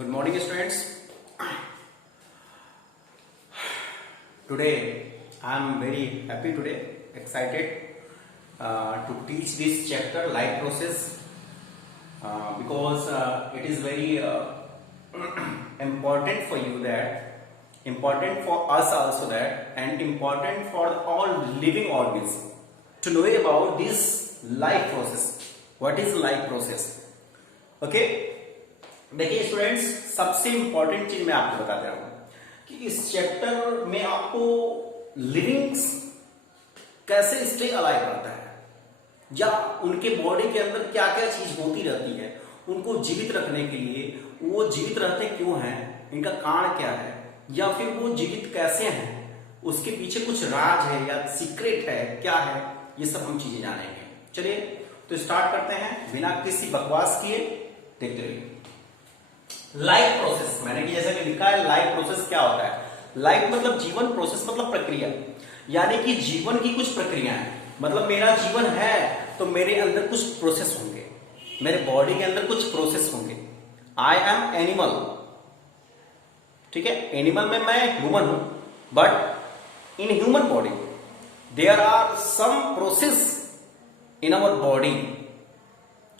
Good morning, students. Today, I am very happy today, excited to teach this chapter, life process, because it is very important for you that, important for us also that, and important for all living organs to know about this life process. What is life process? Okay. देखिए students, सबसे important चीज मैं आपको बता दे रहा हूं कि इस चैप्टर में आपको लिविंग्स कैसे स्टे अलाइव रहता है या उनके बॉडी के अंदर क्या क्या चीज होती रहती है, उनको जीवित रखने के लिए वो जीवित रहते क्यों हैं, इनका कारण क्या है, या फिर वो जीवित कैसे हैं, उसके पीछे कुछ राज है या सीक्रेट है, क्या है, ये सब हम चीजें जानेंगे। चलिए तो स्टार्ट करते हैं बिना किसी बकवास किए, देखते रहिए। लाइफ प्रोसेस, मैंने कि जैसा कि लिखा है लाइफ प्रोसेस क्या होता है। लाइफ मतलब जीवन, प्रोसेस मतलब प्रक्रिया, यानी कि जीवन की कुछ प्रक्रिया है। मतलब मेरा जीवन है तो मेरे अंदर कुछ प्रोसेस होंगे, मेरे बॉडी के अंदर कुछ प्रोसेस होंगे। आई एम एनिमल, ठीक है, एनिमल में मैं ह्यूमन हूं, but in human body there are some process in our body,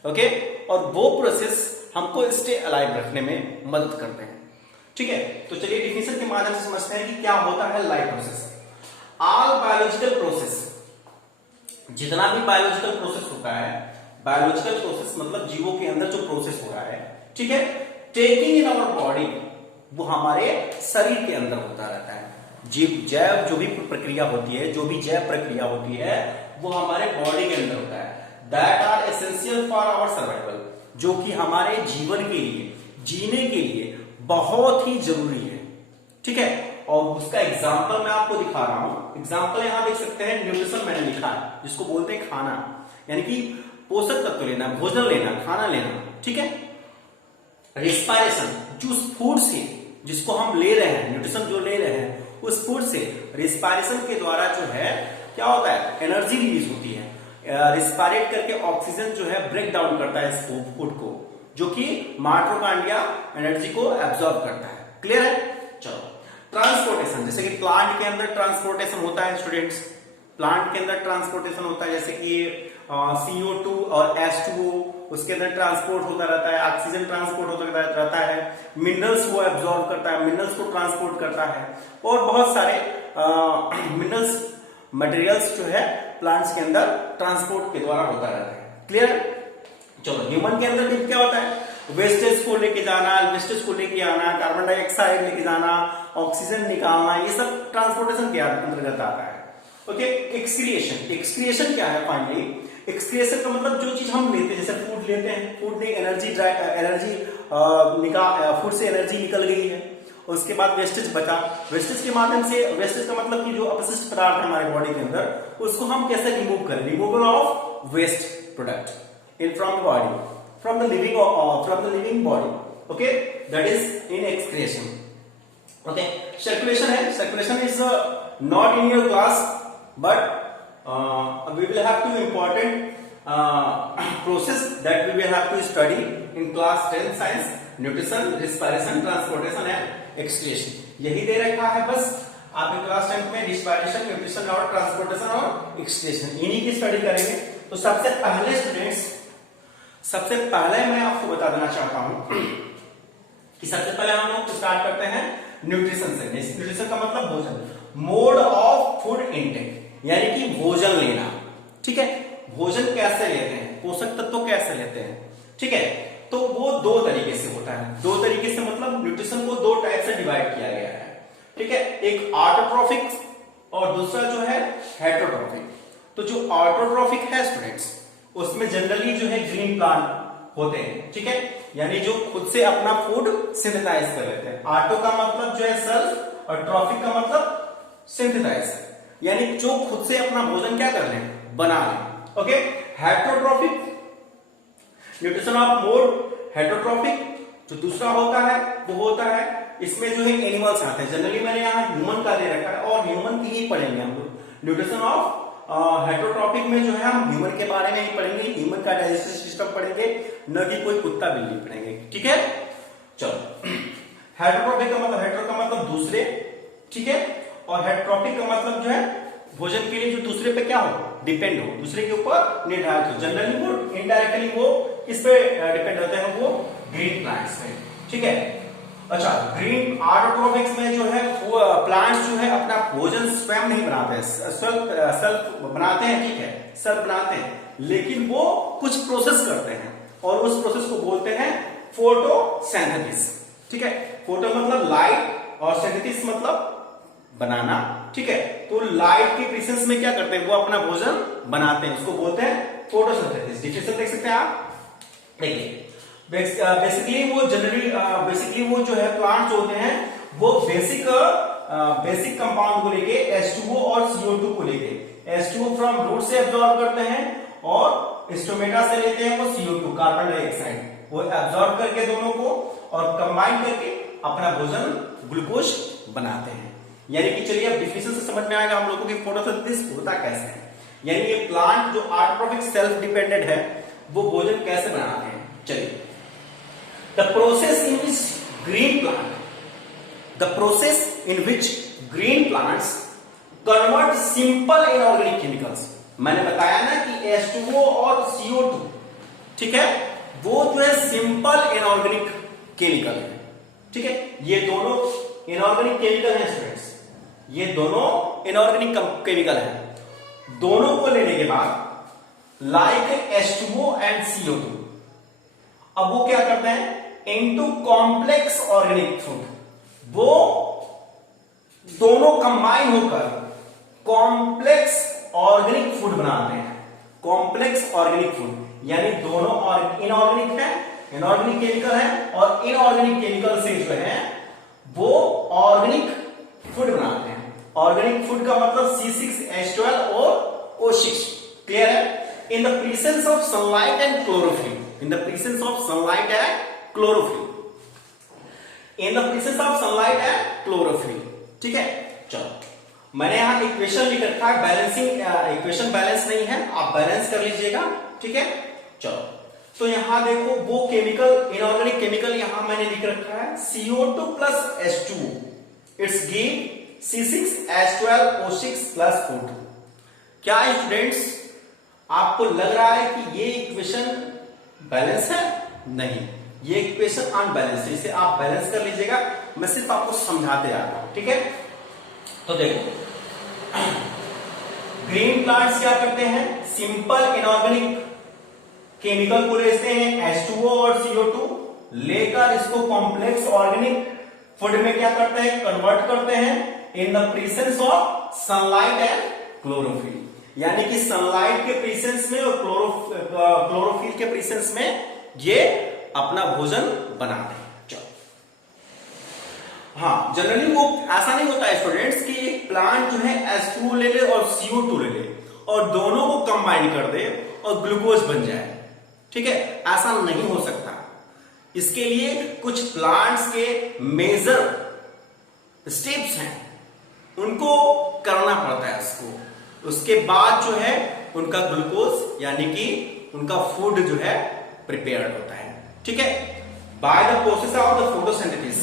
okay, और वो प्रोसेस हमको स्टे अलाइव रखने में मदद करते हैं। ठीक है, तो चलिए डिफिनेशन के माध्यम से समझते हैं कि क्या होता है life process. All biological process, जितना भी बायोलॉजिकल प्रोसेस होता है, बायोलॉजिकल प्रोसेस मतलब जीवों के अंदर जो प्रोसेस हो रहा है, ठीक है, टेकिंग इन आवर बॉडी, वो हमारे शरीर के अंदर होता रहता है। जैव जो भी प्रक्रिया होती है, जो भी जैव प्रक्रिया होती है, वो हमारे बॉडी के अंदर होता है। That are essential for our survival, जो कि हमारे जीवन के लिए, जीने के लिए बहुत ही जरूरी है। ठीक है, और उसका एग्जाम्पल मैं आपको दिखा रहा हूं। एग्जाम्पल यहां देख सकते हैं, न्यूट्रिशन मैंने लिखा है, जिसको बोलते हैं खाना, यानी कि पोषक तत्व लेना, भोजन लेना, खाना लेना। ठीक है, रिस्पायरेशन, जो फूड से जिसको हम ले रहे हैं, न्यूट्रिशन जो ले रहे हैं, उस फूड से रिस्पायरेशन के द्वारा जो है क्या होता है, एनर्जी रिलीज होती है। रिस्पायरेट करके ऑक्सीजन जो है ब्रेक डाउन करता है इस फूड को, जो कि माइटोकॉन्ड्रिया एनर्जी को एब्जॉर्ब करता है। क्लियर है? चलो, ट्रांसपोर्टेशन, जैसे कि प्लांट के अंदर ट्रांसपोर्टेशन होता है स्टूडेंट्स, प्लांट के अंदर ट्रांसपोर्टेशन होता है, जैसे कि CO2 और H2O, उसके अंदर ट्रांसपोर्ट होता रहता है, ऑक्सीजन ट्रांसपोर्ट होता रहता है, मिनरल्स वो एब्जॉर्ब करता है, मिनरल्स को ट्रांसपोर्ट करता है, और बहुत सारे मिनरल्स मटेरियल्स जो है प्लांट्स के अंदर ट्रांसपोर्ट के द्वारा होता रहता है। क्लियर? चलो, ह्यूमन के अंदर भी क्या होता है, वेस्टेज को लेके जाना, वेस्टेज को लेके आना, कार्बन डाइऑक्साइड लेके जाना, ऑक्सीजन निकालना, ये सब ट्रांसपोर्टेशन के अंतर्गत आता है। ओके, एक्सक्रिएशन, एक्सक्रिएशन क्या है फाइनली? एक्सक्रिएशन का मतलब जो चीज हम लेते हैं, जैसे फूड लेते हैं, फूड में एनर्जी फूड से एनर्जी निकल गई है, उसके बाद वेस्टेज बचा, वेस्टेज के माध्यम से, वेस्टेज का मतलब कि जो अपशिष्ट पदार्थ है हमारे बॉडी के अंदर, उसको हम कैसे रिमूव करें, removal of waste product in from the body, from the living body, okay, that is in excretion. Okay, circulation है, circulation is not in your class, but we will have two important process that we will have to study in class 10 science: nutrition, respiration, transportation and excretion। यही दे रखा है बस आपके class 10 में, respiration, nutrition और transportation और excretion, इन्हीं की स्टडी करेंगे। तो सबसे पहले स्टूडेंट्स, सबसे पहले मैं आपको बता देना चाहता हूं कि सबसे पहले हम लोग स्टार्ट करते हैं न्यूट्रिशन से। न्यूट्रिशन का मतलब भोजन, मोड ऑफ फूड इनटेक, यानी कि भोजन लेना। ठीक है, भोजन कैसे लेते हैं, पोषक तत्व कैसे लेते हैं। ठीक है, तो वो दो तरीके से होता है। दो तरीके से मतलब न्यूट्रिशन को दो टाइप से डिवाइड किया गया है। ठीक है, एक ऑटोट्रोफिक और दूसरा जो है हेटरोट्रोफिक। तो जो ऑटोट्रोफिक है स्टूडेंट्स, उसमें जनरली जो है ग्रीन प्लांट होते हैं। ठीक है, यानी जो खुद से अपना फूड सिंथेसाइज कर लेते हैं। ऑटो का मतलब जो है सेल्फ, और ट्रॉफिक का मतलब सिंथेसाइज, यानी जो खुद से अपना भोजन क्या कर लें, बना लें। Okay, heterotrophic, nutrition of mode heterotrophic. जो दूसरा होता है वो होता है, इसमें जो है एनिमल्स आते हैं, जनरली मैंने यहाँ ह्यूमन का दे रखा है और ह्यूमन की ही पढ़ेंगे हम लोग। न्यूट्रिशन ऑफ हेटरोट्रोफिक में जो है हम ह्यूमन के बारे में ही पढ़ेंगे, ह्यूमन का डाइजेस्टिव सिस्टम पढ़ेंगे, न कि कोई कुत्ता बिल्ली पढ़ेंगे। ठीक है, चलो, हेटरोट्रॉपिक का मतलब, हेटेरो का मतलब दूसरे, ठीक है, और हेटरोट्रॉपिक का मतलब जो है भोजन के लिए जो दूसरे पे क्या हो, डिपेंड हो, दूसरे के ऊपर निर्धारित हो। जनरली वो इनडायरेक्टली वो किस पे डिपेंड होते हैं, वो ग्रीन प्लांट्स पे, ठीक है। अच्छा, ग्रीन ऑटोट्रॉपिक्स में जो है वो प्लांट्स जो है अपना भोजन स्वयं नहीं बनाते हैं, सेल्फ बनाते हैं, ठीक है, सेल्फ बनाते हैं, लेकिन वो कुछ प्रोसेस करते हैं और उस प्रोसेस को बोलते हैं फोटोसिंथेसिस, ठीक है। फोटो मतलब लाइट और सिंथेसिस मतलब बनाना, ठीक है। तो लाइट के प्रेजेंस में क्या करते हैं, वो अपना भोजन बनाते हैं, उसको बोलते हैं फोटोसिंथेसिस। डिफिनेशन देख सकते हैं आप, देखिए बेसिकली वो जनरली बेसिकली वो जो है प्लांट्स होते हैं वो बेसिक कंपाउंड को लेके H2O और CO2 को लेके, H2O फ्रॉम रूट से एब्जॉर्ब करते हैं और स्टोमेटा से लेते हैं वो CO2 कार्बन डाइऑक्साइड, वो एब्जॉर्ब करके दोनों को और कंबाइन करके अपना भोजन ग्लूकोज बनाते हैं। यानी कि चलिए अब डिफिनेशन से समझ में आएगा हम लोगों की फोटोसिंथेसिस होता कैसे है, यानी ये प्लांट जो ऑटोट्रॉपिक सेल्फ डिपेंडेंट है वो भोजन कैसे बनाते हैं। चलिए, the process in which green plants convert simple inorganic chemicals, मैंने बताया ना कि H2O और CO2, ठीक है, वो जो है सिंपल इनऑर्गेनिक केमिकल है, ठीक है। ये दोनों इनऑर्गेनिक केमिकल हैं स्टूडेंट्स, ये दोनों इनऑर्गेनिक केमिकल हैं। दोनों को लेने के बाद लाइक H2O एंड CO2, अब वो क्या करते हैं, इनटू कॉम्प्लेक्स ऑर्गेनिक फूड, वो दोनों कंबाइन होकर कॉम्प्लेक्स ऑर्गेनिक फूड बनाते हैं। कॉम्प्लेक्स ऑर्गेनिक फूड यानी दोनों इनऑर्गेनिक है, इनऑर्गेनिक केमिकल है, और इनऑर्गेनिक केमिकल से जो है वो ऑर्गेनिक फूड बनाते हैं। ऑर्गेनिक फूड का मतलब C6H12 और O6, क्लियर है। In the presence of sunlight and chlorophyll, in the presence of sunlight and chlorophyll, in the presence of sunlight and chlorophyll, ठीक है। चलो, मैंने यहां इक्वेशन लिख रखा है, बैलेंसिंग इक्वेशन बैलेंस नहीं है, आप बैलेंस कर लीजिएगा, ठीक है। चलो, तो यहां देखो वो केमिकल, इनऑर्गेनिक केमिकल यहां मैंने लिख रखा है CO2 plus H2O, it's give C6H12O6 plus O2। क्या स्टूडेंट्स आपको लग रहा है कि ये इक्वेशन बैलेंस है? नहीं, ये इक्वेशन अनबैलेंस है, इसे आप बैलेंस कर लीजिएगा, मैं सिर्फ आपको समझाते आ रहा हूं, ठीक है। तो देखो, ग्रीन प्लांट्स क्या करते हैं, सिंपल इनऑर्गेनिक केमिकल को लेते हैं H2O और CO2, लेकर इसको कॉम्प्लेक्स ऑर्गेनिक फूड में क्या करते हैं, कन्वर्ट करते हैं in the presence of sunlight and chlorophyll, यानी कि सनलाइट के प्रेजेंस में और क्लोरोफिल के प्रेजेंस में ये अपना भोजन बनाते हैं। चलो, हाँ, जनरली वो ऐसा नहीं होता है स्टूडेंट्स कि एक प्लांट जो है H2O ले ले और CO2 ले ले और दोनों को कंबाइन कर दे और ग्लूकोज बन जाए, ठीक है, ऐसा नहीं हो सकता। इसके लिए कुछ प्लांट्स के मेजर स्टेप्स हैं, उनको करना पड़ता है उसको, उसके बाद जो है उनका ग्लूकोज यानी कि उनका फूड जो है प्रिपेयर्ड होता है, ठीक है, by the process of the photosynthesis.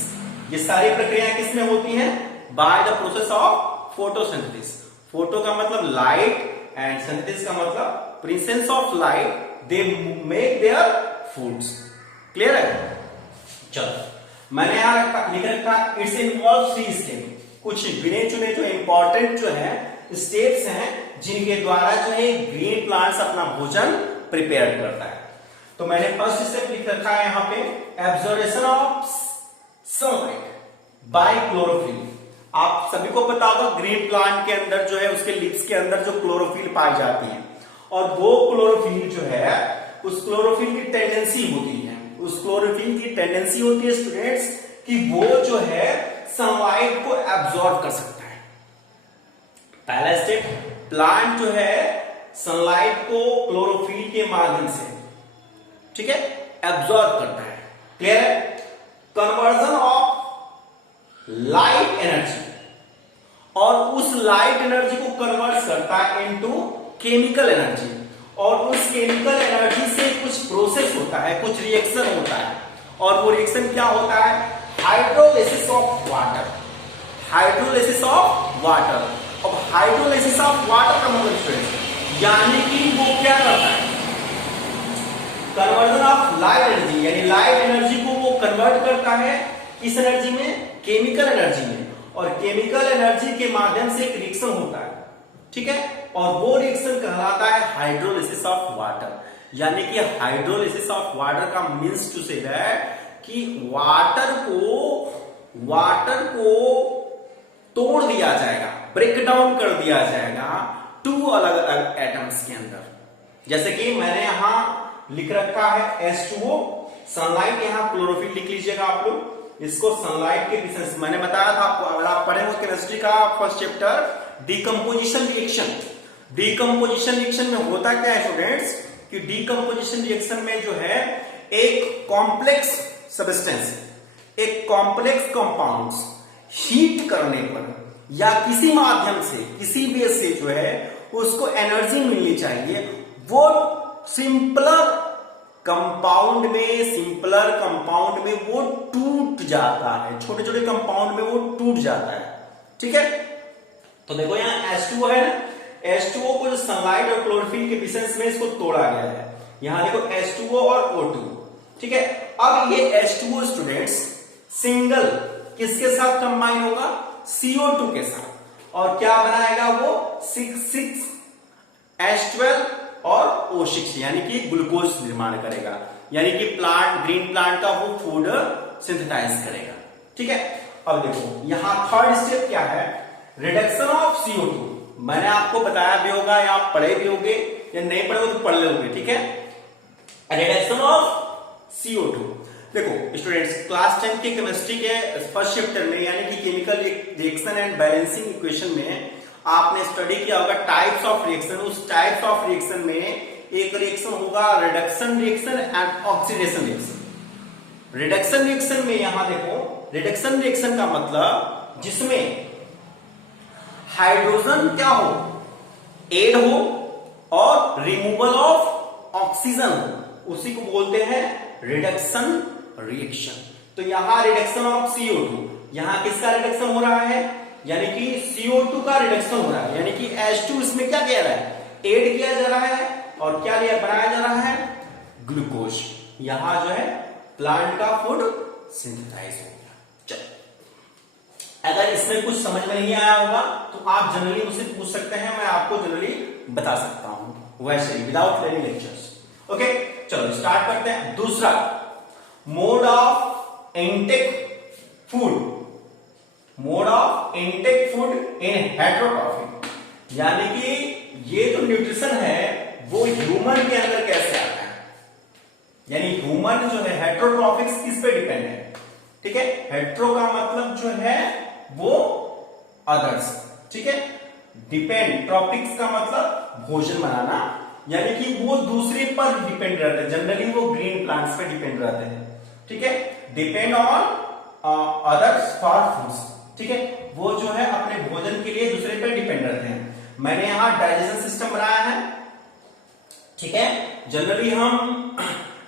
ये सारी प्रक्रियाएं किसमें होती हैं, by the process of photosynthesis. Photo का मतलब लाइट एंड सिंथेसिस का मतलब presence of light, they make their foods, clear है। चलो, मैंने यहां लिख रखा इट्स इन्वॉल्व 3 स्टेप, कुछ गिने चुने जो इंपॉर्टेंट जो है स्टेप्स हैं जिनके द्वारा जो है ग्रीन प्लांट्स अपना भोजन प्रिपेयर करता है। तो मैंने फर्स्ट स्टेप लिख रखा है यहां पे, absorption of sunlight bye chlorophyll. आप सभी को पता होगा ग्रीन प्लांट के अंदर जो है उसके लीव्स के अंदर जो क्लोरोफिल पाई जाती है, और वो क्लोरोफिल जो है उस क्लोरोफिल की टेंडेंसी होती है, उस क्लोरोफिल की टेंडेंसी होती है स्टूडेंट्स कि वो जो है सनलाइट को एब्जॉर्ब कर सकता है। पहला स्टेप, प्लांट जो है सनलाइट को क्लोरोफिल के माध्यम से, ठीक है, एब्जॉर्ब करता है, क्लियर है। कन्वर्जन ऑफ लाइट एनर्जी, और उस लाइट एनर्जी को कन्वर्ट करता है इनटू केमिकल एनर्जी, और उस केमिकल एनर्जी से कुछ प्रोसेस होता है, कुछ रिएक्शन होता है, और वो रिएक्शन क्या होता है? Hydrolysis of water. Hydrolysis of water. अब हाइड्रोलिसिस ऑफ वाटर का मतलब स्टूडेंट, यानी कि वो क्या करता है? कन्वर्जन ऑफ लाइट एनर्जी, यानी लाइट एनर्जी को वो कन्वर्ट करता है किस एनर्जी में? केमिकल एनर्जी में। और केमिकल एनर्जी के माध्यम से एक रिएक्शन होता है, ठीक है, और वो रिएक्शन कहलाता है हाइड्रोलिसिस ऑफ वाटर। यानी कि हाइड्रोलिसिस ऑफ वाटर का मींस टू से दैट कि वाटर को तोड़ दिया जाएगा, ब्रेक डाउन कर दिया जाएगा टू अलग अलग एटम्स के अंदर। जैसे कि मैंने यहां लिख रखा है H2O, सनलाइट, यहां क्लोरोफिल लिख लीजिएगा आप लोग। इसको सनलाइट के प्रेजेंस, मैंने बताया था आपको, अगर आप पढ़े हो केमिस्ट्री का first chapter decomposition reaction. Decomposition reaction में होता क्या है स्टूडेंट्स कि डीकंपोजिशन रिएक्शन में जो है एक कॉम्प्लेक्स सब्सटेंस, एक कॉम्प्लेक्स कंपाउंड्स हीट करने पर या किसी माध्यम से, किसी बेस से जो है उसको एनर्जी मिलनी चाहिए, वो सिंपलर कंपाउंड में वो टूट जाता है, छोटे छोटे कंपाउंड में वो टूट जाता है, ठीक है। तो देखो यहाँ H2O है ना, H2O को जो सनलाइट और क्लोरोफिल के प्रेजेंस में इसको तोड़ा गया है। यहां देखो H2O और O2, ठीक है। अब ये H2O स्टूडेंट्स सिंगल किसके साथ कंबाइन होगा? CO2 के साथ, और क्या बनाएगा वो? 6H12 और O6, यानी कि ग्लूकोज निर्माण करेगा, यानी कि प्लांट, ग्रीन प्लांट का वो फूड सिंथेसाइज करेगा, ठीक है। अब देखो यहां थर्ड स्टेप क्या है? Reduction of CO2। मैंने आपको बताया भी होगा या आप पढ़े भी होंगे, या नहीं पढ़े हो तो पढ़ लोगे, ठीक है। Reduction of CO2। देखो स्टूडेंट्स, क्लास 10 के केमिस्ट्री के फर्स्ट चैप्टर में, यानी कि chemical reaction and balancing equation में आपने स्टडी किया होगा टाइप्स ऑफ रिएक्शन। उस टाइप्स ऑफ रिएक्शन में एक रिएक्शन होगा reduction reaction and oxidation reaction. Reduction reaction में यहां देखो, रिडक्शन रिएक्शन का मतलब जिसमें हाइड्रोजन क्या हो? एड हो, और रिमूवल ऑफ ऑक्सीजन हो, उसी को बोलते हैं रिडक्शन रिएक्शन। तो यहां रिडक्शन ऑफ CO2, यहां किसका रिडक्शन हो रहा है? यानी कि CO2 का रिडक्शन हो रहा है, यानी कि H2 इसमें क्या किया रहा है? एड किया जा रहा है, और क्या लिया बनाया जा रहा है? ग्लूकोज। यहां जो है प्लांट का फूड सिंथेसाइज हो गया। चलो, अगर इसमें कुछ समझ में नहीं आया होगा तो आप जनरली मुझसे पूछ सकते हैं, मैं आपको जनरली बता सकता हूं वैसे ही, विदाउट एनी लेक्चर्स। ओके, चलो स्टार्ट करते हैं। दूसरा, mode of intake food. Mode of intake food in heterotrophy, यानी कि ये जो न्यूट्रिशन है वो ह्यूमन के अंदर कैसे आता है, यानी ह्यूमन जो है हेट्रोट्रॉफिक्स किस पे डिपेंड है, ठीक है। हेट्रो का मतलब जो है वो अदर्स, ठीक है। डिपेंड, ट्रॉपिक्स का मतलब भोजन बनाना, यानी कि वो दूसरे पर डिपेंड रहते हैं, जनरली वो ग्रीन प्लांट्स पे डिपेंड रहते हैं, ठीक है। Depend on others for foods, ठीक है, वो जो है अपने भोजन के लिए दूसरे पे डिपेंड रहते हैं। मैंने यहां डाइजेशन सिस्टम बनाया है, ठीक है। जनरली हम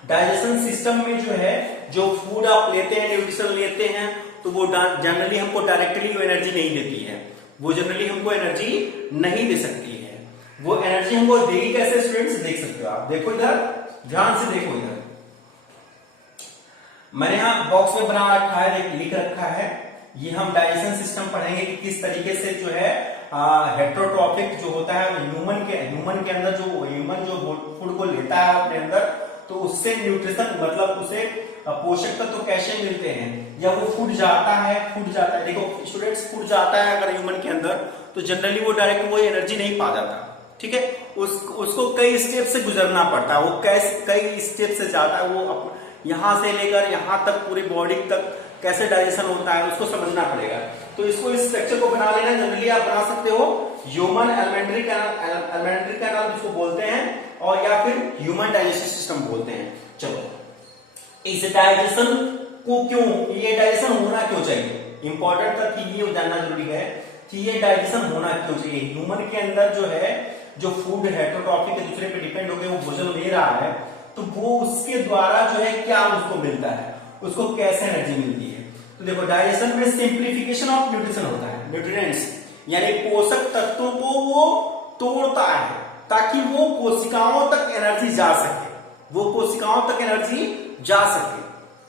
डाइजेशन सिस्टम में जो है, जो फूड आप लेते हैं, न्यूट्रिशन लेते हैं, तो वो जनरली हमको डायरेक्टली वो एनर्जी नहीं देती है, वो जनरली हमको एनर्जी नहीं दे सकती है। वो एनर्जी हमको देगी कैसे स्टूडेंट्स? देख सकते हो आप, देखो इधर, ध्यान से देखो इधर, मैंने यहां बॉक्स में बना रखा है, लिख रखा है, ये हम डाइजेशन सिस्टम पढ़ेंगे कि किस तरीके से जो है हेट्रोट्रॉफिक जो होता है ह्यूमन के अंदर, जो ह्यूमन जो फूड को लेता है अपने अंदर, तो उससे न्यूट्रिशन मतलब उसे पोषक तत्व तो कैसे मिलते हैं, या वो फूड जाता है। देखो स्टूडेंट्स, फूड जाता है अगर ह्यूमन के अंदर, तो जनरली वो डायरेक्ट वो एनर्जी नहीं पा जाता, ठीक है। उसको कई स्टेप से गुजरना पड़ता है, वो कई स्टेप से जाता है, वो यहां से लेकर यहां तक पूरी बॉडी तक कैसे डाइजेशन होता है उसको समझना पड़ेगा। तो इसको, इस स्ट्रक्चर को बना लेना, जनरली आप बना सकते हो ह्यूमन एलिमेंट्री कैनाल जिसको बोलते हैं, और या फिर ह्यूमन डाइजेशन सिस्टम बोलते हैं। चलो, इस डाइजेशन को क्यों, ये डाइजेशन होना क्यों चाहिए, इंपॉर्टेंट तथ्य ये जानना जरूरी है कि ये डाइजेशन होना क्यों चाहिए। ह्यूमन के अंदर जो है, जो फूड हेट्रोट्रॉफी के दूसरे पे डिपेंड हो गए, वो भोजन ले रहा है, तो वो उसके द्वारा जो है क्या उसको मिलता है, उसको कैसे एनर्जी मिलती है। तो देखो डाइजेशन में सिंप्लीफिकेशन ऑफ न्यूट्रिशन होता है, न्यूट्रिएंट्स यानी पोषक तत्वों को वो तोड़ता है ताकि वो कोशिकाओं तक एनर्जी जा सके, वो कोशिकाओं तक एनर्जी जा सके,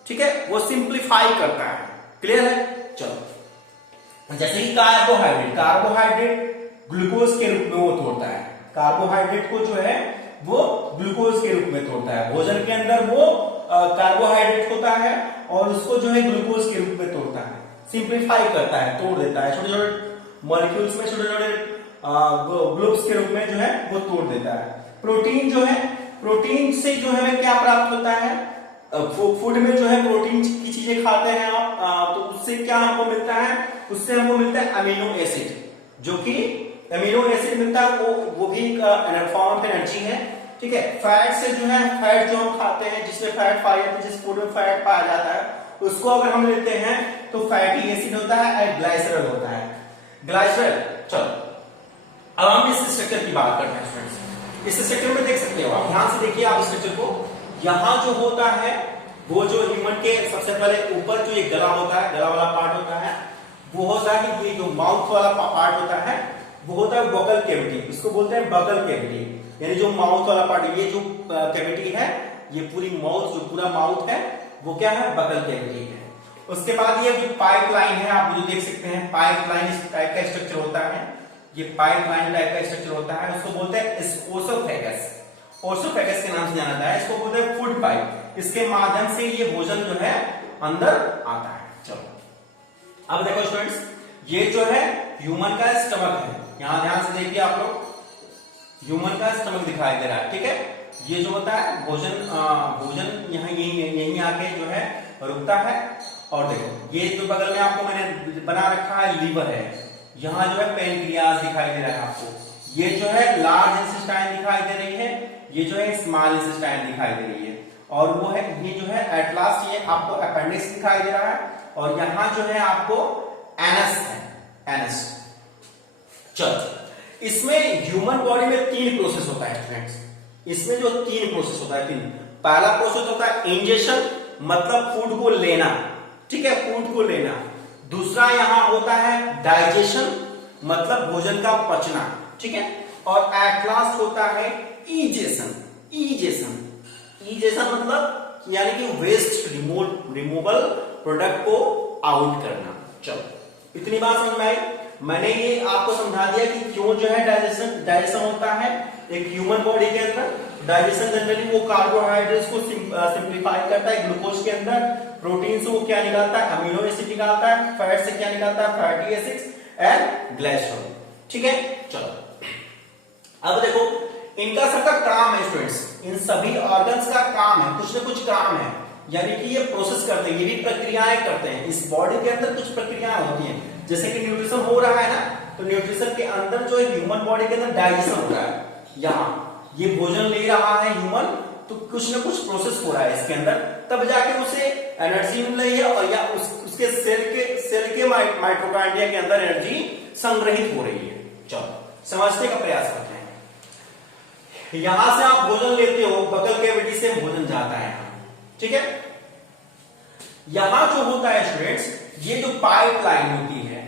ठीक है, वो सिंप्लीफाई करता है। क्लियर है? चलो, जैसे कि कार्बोहाइड्रेट, कार्बोहाइड्रेट ग्लूकोज के रूप में वो तोड़ता है, कार्बोहाइड्रेट को जो है वो ग्लूकोज के रूप में तोड़ता है। भोजन के अंदर वो कार्बोहाइड्रेट होता है और उसको जो है ग्लूकोज के रूप में तोड़ता है, सिंप्लीफाई करता है, तोड़ देता है, छोटे छोटे मॉलिक्यूल्स में छोटे छोटे ग्लूब्स के रूप में जो है वो तोड़ देता है। प्रोटीन जो है, प्रोटीन से जो है क्या प्राप्त होता है, फूड में जो है प्रोटीन की चीजें खाते हैं आप, तो उससे क्या हमको मिलता है, उससे हमको मिलता है अमीनो एसिड, जो कि अमीनो एसिड मिलता है, वो भी एक फॉर्म ऑफ एनर्जी है, ठीक है। फैट से जो है, फैट जो हम खाते हैं जिसमें फैट पाया जाता है, जिस फूड में फैट पाया जाता है, उसको अगर हम लेते हैं तो फैटी एसिड होता है और ग्लाइसरॉल होता है, ग्लाइसरॉल। चलो अब हम इस स्ट्रक्चर की बात करते हैं स्टूडेंट्स। इस स्ट्रक्चर में देख सकते हो आप, ध्यान से देखिए आप स्ट्रक्चर को। यहां जो होता है वो जो ह्यूमन के सबसे पहले ऊपर जो ये गला होता है, गला वाला पार्ट होता है, वो होता है, ये जो माउथ वाला पार्ट होता है वो होता है बकल कैविटी, इसको बोलते हैं बकल कैविटी, यानी जो माउथ वाला पार्ट, ये जो कैविटी है, ये पूरी माउथ, जो पूरा माउथ है वो क्या है, बकल कैविटी है। उसके बाद ये जो पाइपलाइन है, आप जो देख सकते हैं, पाइपलाइन इस टाइप का स्ट्रक्चर होता है, ये पाइपलाइन टाइप का स्ट्रक्चर होता है, उसको बोलते हैं ओसोफेगस, ओसोफेगस के नाम से जाना जाता है, इसको बोलते हैं फूड पाइप, इसके माध्यम से ये भोजन जो है अंदर आता है। चलो अब देखो स्टूडेंट्स, ये जो है ह्यूमन का स्टमक है, यहां ध्यान से देखिए आप लोग, ह्यूमन का स्टमक दिखाई दे रहा है, ठीक है। ये जो होता है भोजन, भोजन यहाँ यहीं आके जो है रुकता है। और देखो ये जो बगल में आपको मैंने बना रखा है लीवर है, यहाँ जो है पेनक्रियाज दिखाई दे रहा है आपको, ये जो है लार्ज इंटेस्टाइन दिखाई दे रही है, ये जो है स्मॉल इंटेस्टाइन दिखाई दे रही है, और वो है ये जो है एट लास्ट ये आपको अपेंडिक्स दिखाई दे रहा है, और यहाँ जो है आपको एनस है, एनस। चलो इसमें ह्यूमन बॉडी में 3 प्रोसेस होता है फ्रेंड्स, इसमें जो 3 प्रोसेस होता है, 3। पहला प्रोसेस होता है इंजेशन, मतलब फूड को लेना, ठीक है, फूड को लेना। दूसरा यहां होता है डाइजेशन, मतलब भोजन का पचना, ठीक है। और एट लास्ट होता है इजेशन, इजेशन, इजेशन मतलब यानी कि वेस्ट रिमूवल, प्रोडक्ट को आउट करना। चलो इतनी बात समझ में आई। मैंने ये आपको समझा दिया कि क्यों जो है डाइजेशन होता है एक ह्यूमन बॉडी के अंदर। डाइजेशन जनरली वो कार्बोहाइड्रेट्स को सिंप्लीफाई करता है ग्लूकोज के अंदर, प्रोटीन से वो क्या निकालता है, अमीनो एसिड निकालता है, फैट से क्या निकालता है, फैटी एसिड्स एंड ग्लाइसरॉल, ठीक है। चलो अब देखो इनका सबका काम है स्टूडेंट्स, इन सभी ऑर्गन्स का काम है, कुछ ना कुछ काम है, यानी कि ये प्रोसेस करते हैं, ये भी प्रक्रियाएं करते हैं। इस बॉडी के अंदर कुछ प्रक्रियाएं होती हैं, जैसे कि न्यूट्रिशन हो रहा है ना, तो न्यूट्रिशन के अंदर जो है ह्यूमन बॉडी के अंदर डाइजेशन हो रहा है, यहाँ ये भोजन ले रहा है ह्यूमन, तो कुछ ना कुछ प्रोसेस हो रहा है इसके अंदर, तब जाके उसे एनर्जी मिल रही है, और या उसके सेल के माइटोकॉन्ड्रिया के अंदर एनर्जी संग्रहित हो रही है। चलो समझने का प्रयास करते हैं। यहां से आप भोजन लेते हो, बकल कैविटी से भोजन जाता है, ठीक है। यहां जो होता है स्टूडेंट्स, ये जो पाइपलाइन होती है,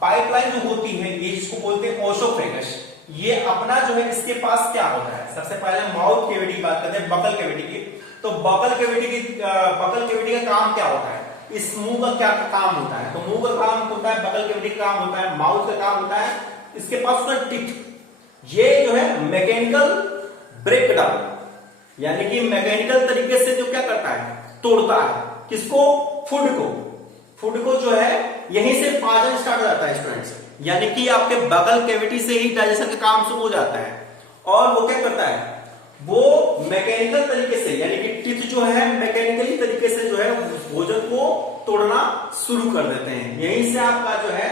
पाइपलाइन जो होती है, ये जिसको बोलते हैं ओसोफेगस, ये अपना जो है इसके पास क्या होता है, सबसे पहले माउथ कैविटी की बात करते हैं, बकल कैविटी की। तो बकल कैविटी का काम क्या होता है, इस मुंह का क्या काम होता है, तो मुंह का काम होता है, बकल कैविटी का काम होता है, माउथ का काम होता है, इसके पास होता है टिथ। ये जो है मैकेनिकल ब्रेकडाउन, यानी कि मैकेनिकल तरीके से जो क्या करता है, तोड़ता है, किसको, फूड को जो है यहीं से पाचन स्टार्ट हो जाता है स्टूडेंट्स, यानी कि आपके बकल कैविटी से ही डाइजेशन का काम शुरू हो जाता है। और वो क्या करता है, वो मैकेनिकल तरीके से, यानी कि टिथ जो है मैकेनिकली तरीके से जो है भोजन को तोड़ना शुरू कर देते हैं, यहीं से आपका जो है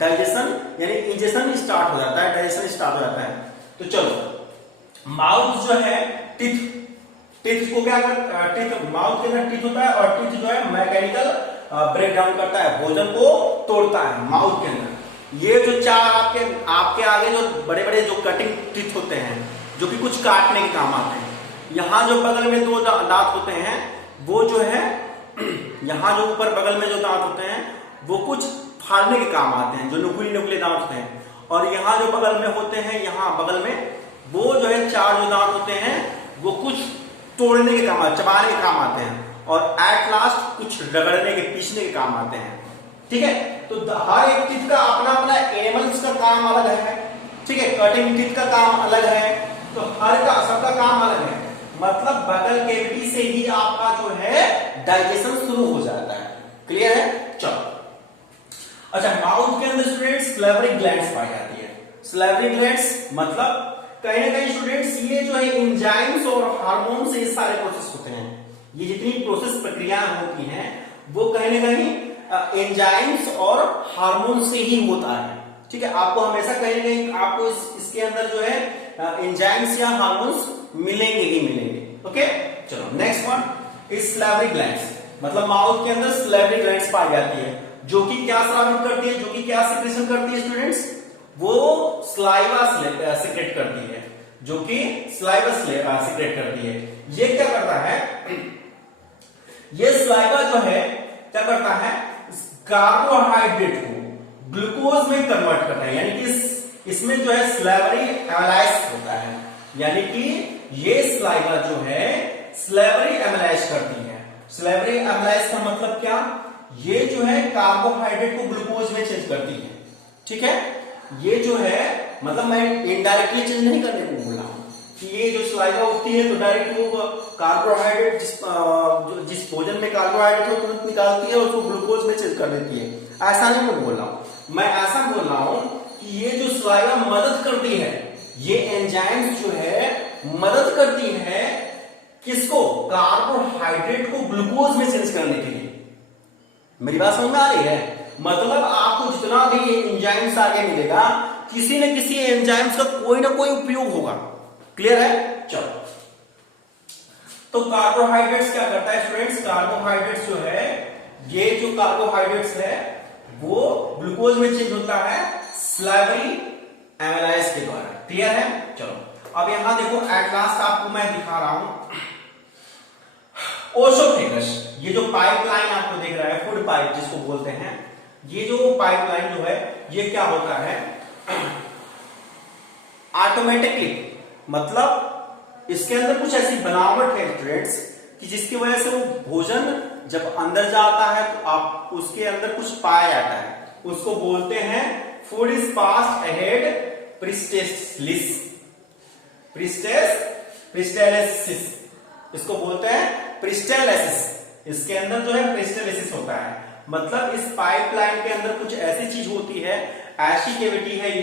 डाइजेशन यानी इंजेशन स्टार्ट हो जाता है, डाइजेशन स्टार्ट हो जाता है। तो चलो माउथ जो है टिथ को क्या कर, टिथ माउथ के अंदर टिथ होता है, और टिथ जो है मैकेनिकल ब्रेकडाउन करता है, भोजन को तोड़ता है माउथ के अंदर। ये जो 4 आपके आगे जो बड़े बड़े जो कटिंग टिथ होते हैं, जो कि कुछ काटने के काम आते हैं, यहाँ जो बगल में 2 दांत होते हैं, वो जो है यहाँ जो ऊपर बगल में जो दांत होते हैं वो कुछ फाड़ने के काम आते हैं, जो नुकीले नुकीले दांत होते हैं। और यहाँ जो बगल में होते हैं, यहाँ बगल में वो जो है 4 जो दांत होते हैं वो कुछ तोड़ने के काम, चबाने के काम आते हैं। और एट लास्ट कुछ रगड़ने के, पीसने के काम आते हैं। ठीक है, तो हर एक टीथ का अपना अपना एनिमल्स का काम अलग है। ठीक है, कटिंग टीथ का काम अलग है, तो हर का सबका काम अलग है। मतलब बगल कैविटी से ही आपका जो है डाइजेशन शुरू हो जाता है। क्लियर है? चलो, अच्छा, माउथ के अंदर स्टूडेंट्स सलेवरी ग्लैंड्स पाई जाती है। सलेवरी ग्लैंड्स मतलब कहीं ना कहीं स्टूडेंट्स ये जो है एंजाइम्स और हार्मोन से ये सारे प्रोसेस होते हैं। ये जितनी प्रोसेस प्रक्रियाएं होती हैं वो कहीं ना कहीं एंजाइम्स और हार्मोन से ही होता है। ठीक है, आपको हमेशा कहीं ना कहीं आपको इसके अंदर जो है एंजाइम्स या हार्मोन्स मिलेंगे ही मिलेंगे। ओके, चलो next one is salivary glands. मतलब माउथ के अंदर सलेवरी ग्लैंड्स पाई जाती है, जो कि क्या स्रावित करती है, जो कि क्या सिक्रेशन करती है स्टूडेंट्स, वो स्लाइवा सिक्रेट करती है, जो कि स्लाइवा सिक्रेट करती है। ये क्या करता है, ये स्लाइवा जो है क्या करता है, कार्बोहाइड्रेट को ग्लूकोज में कन्वर्ट करता है। यानी कि इसमें जो है स्लेवरी एमाइलेज होता है, यानी कि ये स्लाइवा जो है स्लेवरी एमाइलेज करती है। स्लेवरी एमाइलेज का मतलब क्या, ये जो है कार्बोहाइड्रेट को ग्लूकोज में चेंज करती है। ठीक है, ये जो है मतलब मैं इनडायरेक्टली चेंज नहीं करने को बोल रहा हूं कि ये जो स्लाइवा उठती है तो डायरेक्ट वो कार्बोहाइड्रेट जिस भोजन में कार्बोहाइड्रेट हो तुरंत निकालती है और उसको ग्लूकोज में चेंज कर देती है। ऐसा नहीं मैं बोल रहा हूं, मैं ऐसा बोल रहा हूं कि ये जो स्लाइवा मदद करती है, ये एंजाइम्स जो है मदद करती है किसको, कार्बोहाइड्रेट को ग्लूकोज में चेंज करने के लिए। मेरी बात समझ में आ रही है? मतलब आपको जितना भी एंजाइम्स आगे मिलेगा, किसी न किसी एंजाइम्स का कोई ना कोई उपयोग होगा। क्लियर है? चलो, तो कार्बोहाइड्रेट्स क्या करता है स्टूडेंट्स, कार्बोहाइड्रेट्स जो है, ये जो कार्बोहाइड्रेट्स है वो ग्लूकोज में चेंज होता है स्लेवरी एमाइलेज के द्वारा। क्लियर है? चलो, अब यहां देखो एट लास्ट आपको मैं दिखा रहा हूं ओसोफेगस। ये जो पाइपलाइन आपको दिख रहा है, फूड पाइप जिसको बोलते हैं, ये जो पाइपलाइन जो है ये क्या होता है, ऑटोमेटिकली मतलब इसके अंदर कुछ ऐसी बनावट है स्टूडेंट्स कि जिसकी वजह से वो भोजन जब अंदर जाता है तो आप उसके अंदर कुछ पाया जाता है, उसको बोलते हैं फूड इज पास्ड अहेड प्रिस्टेलिस, प्रिस्टेलिसिस, इसको बोलते हैं प्रिस्टेलिसिस। इसके अंदर जो है प्रिस्टेलिसिस होता है, मतलब इस पाइपलाइन के अंदर कुछ ऐसी चीज होती है, ऐसी कैविटी है